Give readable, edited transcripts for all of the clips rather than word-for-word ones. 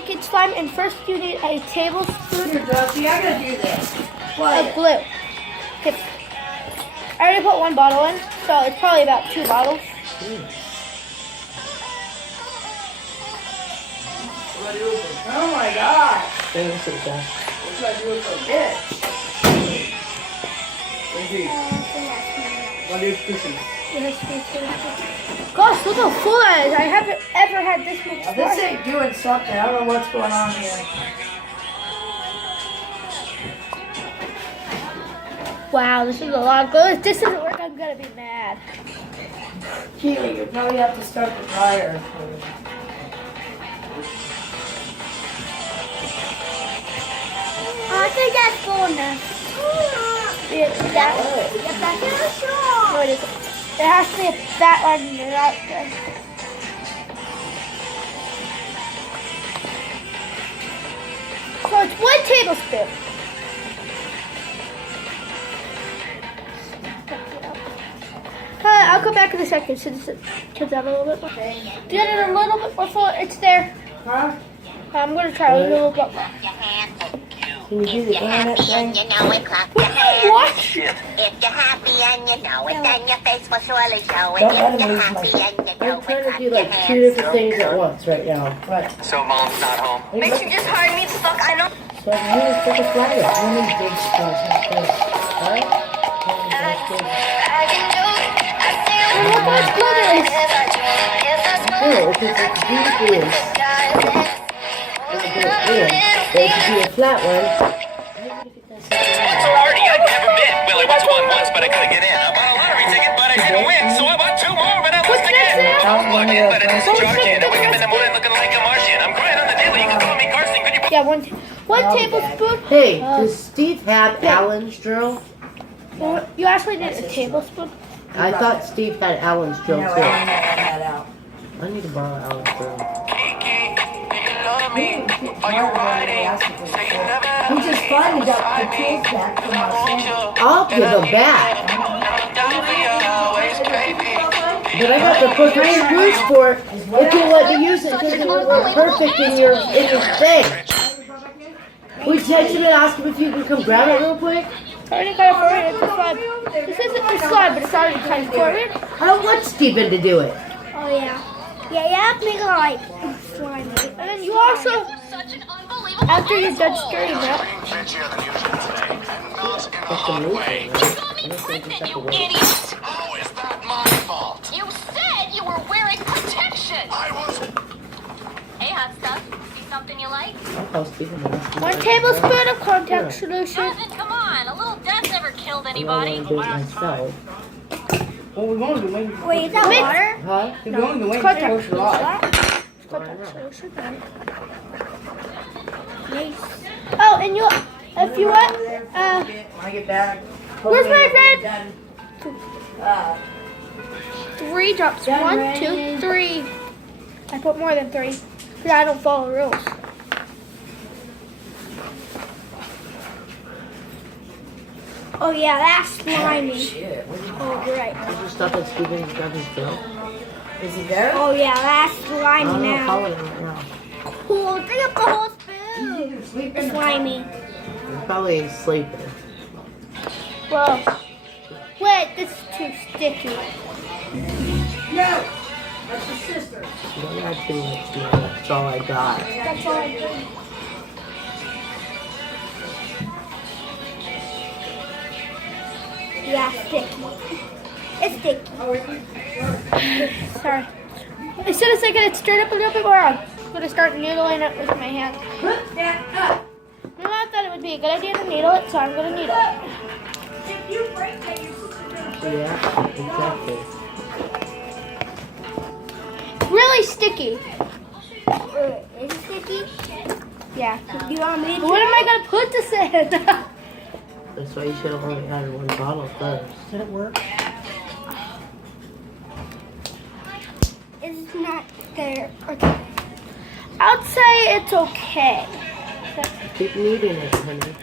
making slime, and first you need a tablespoon Here, Josie, I gotta do this. of glue. Okay. I already put 1 bottle in, so it's probably about 2 bottles. Oh my god. Thanks, Jack. What should I do with the bitch? What is cooking? Gosh, look how full that is. I haven't ever had this much Now, slime. this ain't doing something. I don't know what's going on here. Wow, this is a lot of glue. If this doesn't work, I'm gonna be mad. Keely, you probably have to start the dryer. I think that's full enough. No, it isn't. There has to be a fat line in it out there. So it's 1 tablespoon. I'll go back in a second since it turns out a little bit more. Get it a little bit more full. It's there. Huh? I'm going to try a little bit more. Can you do the internet thing? You know it, clap your hands. What? If you're happy and you know it, then your face will surely show it. Don't let If him you're lose my- happy and you know I'm it, trying to clap do your like 2 hands. different things at once right now. What? So mom's not home. Makes You just hired me to suck, I know. So I'm going to take a flyer. I'm going to big stuff. Alright? Look how much glue there is. Oh, because it's deep is. There should be a flat one. So Artie, I've never been. Well, I went to one once, but I couldn't get in. I bought a lottery ticket, but I didn't win. So I bought 2 more, but I lost again. I was lucky, but I didn't charge it. I wake up in the morning looking like a Martian. I'm crying on the daily. You can call me Carson. Could you Yeah, one tablespoon. Hey, does Steve have Allen's drill? Well, you actually need a tablespoon. I thought Steve had Allen's drill No, I too. don't know that out. I need to borrow Allen's drill. Which is fun, you got the tools back from our friend. I'll give them back. But I got the perfect screws for it if you let me use it because it will work perfect in your thing. We text him and ask him if you can come grab it real quick. I already got it forward. It's a slime. This isn't the slime, but it's already kind of forward. I don't want Steven to do it. Oh, yeah. Yeah, you have to make it like slimy. And then you also, after you're done stirring it, That's amazing, right? I don't think it's like a way. Oh, is that my fault? You said you were wearing protection. I was. Hey, hot stuff. See something you like? I'll call Steven and ask him. 1 tablespoon of contact solution. Doesn't, come on. A little dust never killed I don't want anybody. to do it myself. Well, we've only been waiting. Wait, is that water? Huh? We've only been waiting Contact for solution. live. Contact solution. Nice. Oh, and you, if you want, When I get back. where's my red? Done. 3 drops. 1, 2, 3. I put more than 3 because I don't follow rules. Oh yeah, that's slimy. Shit, what Oh, you're right. Is there stuff that Steven's got his drill? is he there? Oh yeah, that's I slimy don't know. now. Call him right now. Cool, drink up the whole spoon. Sleep in It's the slimy. He's probably sleeping. Whoa. Wait, this is too sticky. No! That's your sister. You don't have too much, man. That's all I got. That's all I do. Yeah, sticky. It's sticky. Sorry. As soon as I get it stirred up a little bit more, I'm going to start noodling it with my hands. Put that up. I thought it would be a good idea to needle it, so I'm going to needle it. If you break that, you're supposed to do it. Yeah, exactly. Really sticky. Is it sticky? Yeah. You want me But what am I going to put this in? That's why you should have only added 1 bottle first. Did it work? It's not there. Okay. I would say it's okay. Keep kneading it, honey.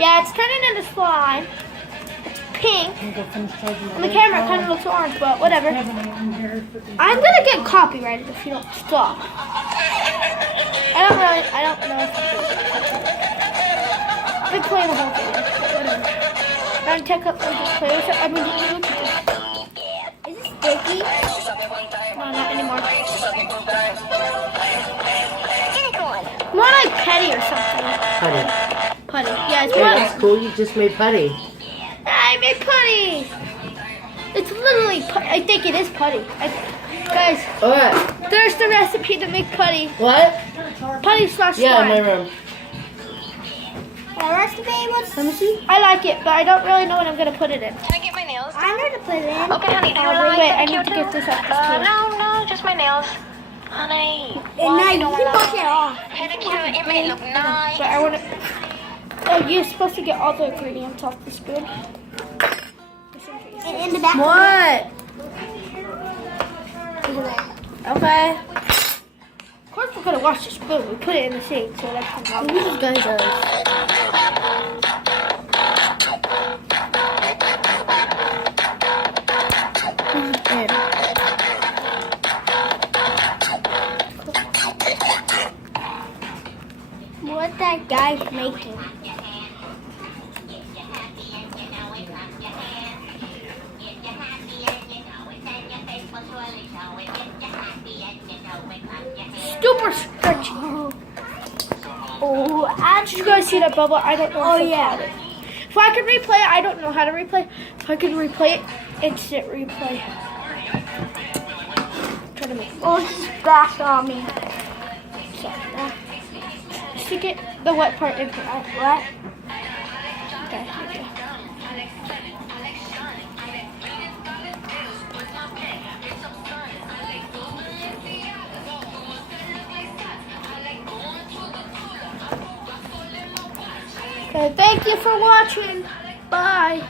Yeah, it's turning into slime. It's pink. On the camera, it kind of looks orange, but whatever. I'm gonna get copyrighted if you don't stop. I don't know if I've been playing the whole thing. Whatever. I'm gonna check up the players. I mean, look at this. Is this sticky? No, not anymore. More like petty or something. Putty. Putty. Yeah, it's Yeah, more. that's cool. You just made putty. I made putty. It's literally. I think it is putty. Guys, Alright. there's the recipe to make putty. What? Putty slash Yeah, in my slime. room. Let me see. I like it, but I don't really know what I'm gonna put it in. Can I get my nails? I know to put it in. Okay, honey, do you Oh, like wait, I pedicure need to get too? this up. No, just my nails. Honey, And now you can wash it off. pedicure, it may look nice. But I want to. Oh, you're supposed to get all the ingredients off the spoon. And in the back. What? Okay. Of course, we're gonna wash the spoon. We put it in the sink, so that's. Who this guy does? What that guy's making? Super stretchy. Oh, and did you guys see that bubble? I don't know. Oh yeah. If I could replay it, I don't know how to replay. If I could replay it, instant replay. Try to make. Oh, it's splash on me. So, stick it the wet part in here. What? Okay. Okay, thank you for watching. Bye.